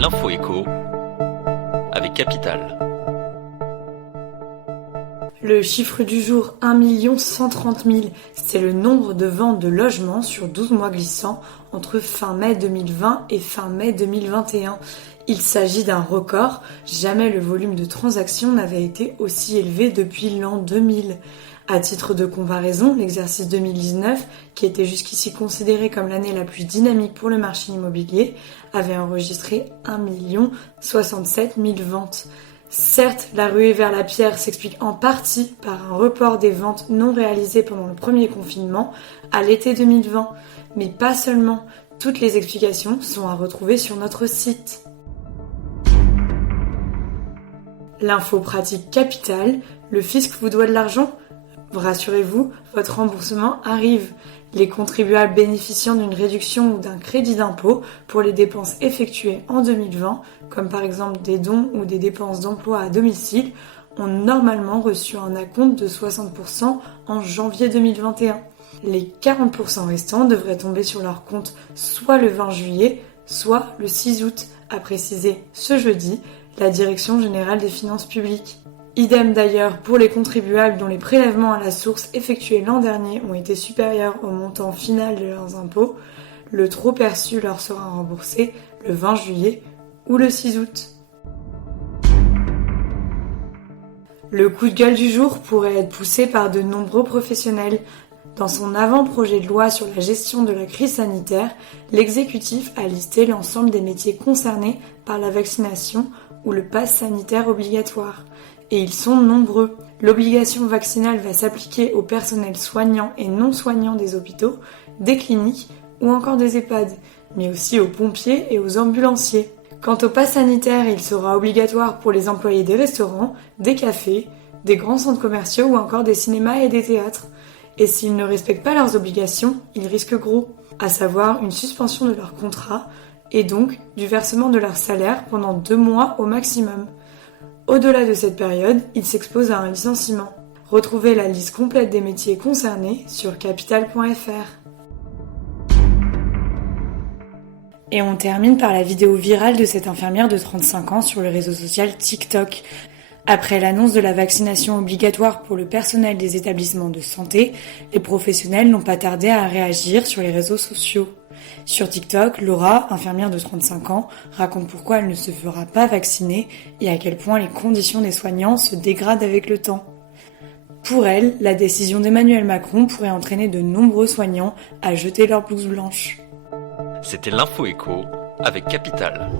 L'info écho avec Capital. Le chiffre du jour, 1 130 000, c'est le nombre de ventes de logements sur 12 mois glissants entre fin mai 2020 et fin mai 2021. Il s'agit d'un record, jamais le volume de transactions n'avait été aussi élevé depuis l'an 2000. À titre de comparaison, l'exercice 2019, qui était jusqu'ici considéré comme l'année la plus dynamique pour le marché immobilier, avait enregistré 1 067 000 ventes. Certes, la ruée vers la pierre s'explique en partie par un report des ventes non réalisées pendant le premier confinement à l'été 2020, mais pas seulement. Toutes les explications sont à retrouver sur notre site. L'info pratique Capital, le fisc vous doit de l'argent ? Rassurez-vous, votre remboursement arrive. Les contribuables bénéficiant d'une réduction ou d'un crédit d'impôt pour les dépenses effectuées en 2020, comme par exemple des dons ou des dépenses d'emploi à domicile, ont normalement reçu un acompte de 60% en janvier 2021. Les 40% restants devraient tomber sur leur compte soit le 20 juillet, soit le 6 août, a précisé ce jeudi la Direction générale des finances publiques. Idem d'ailleurs pour les contribuables dont les prélèvements à la source effectués l'an dernier ont été supérieurs au montant final de leurs impôts, le trop perçu leur sera remboursé le 20 juillet ou le 6 août. Le coup de gueule du jour pourrait être poussé par de nombreux professionnels. Dans son avant-projet de loi sur la gestion de la crise sanitaire, l'exécutif a listé l'ensemble des métiers concernés par la vaccination ou le pass sanitaire obligatoire. Et ils sont nombreux. L'obligation vaccinale va s'appliquer au personnel soignant et non soignant des hôpitaux, des cliniques ou encore des EHPAD, mais aussi aux pompiers et aux ambulanciers. Quant au pass sanitaire, il sera obligatoire pour les employés des restaurants, des cafés, des grands centres commerciaux ou encore des cinémas et des théâtres. Et s'ils ne respectent pas leurs obligations, ils risquent gros, à savoir une suspension de leur contrat et donc du versement de leur salaire pendant 2 mois au maximum. Au-delà de cette période, ils s'exposent à un licenciement. Retrouvez la liste complète des métiers concernés sur capital.fr. Et on termine par la vidéo virale de cette infirmière de 35 ans sur le réseau social TikTok. Après l'annonce de la vaccination obligatoire pour le personnel des établissements de santé, les professionnels n'ont pas tardé à réagir sur les réseaux sociaux. Sur TikTok, Laura, infirmière de 35 ans, raconte pourquoi elle ne se fera pas vacciner et à quel point les conditions des soignants se dégradent avec le temps. Pour elle, la décision d'Emmanuel Macron pourrait entraîner de nombreux soignants à jeter leur blouse blanche. C'était l'info écho avec Capital.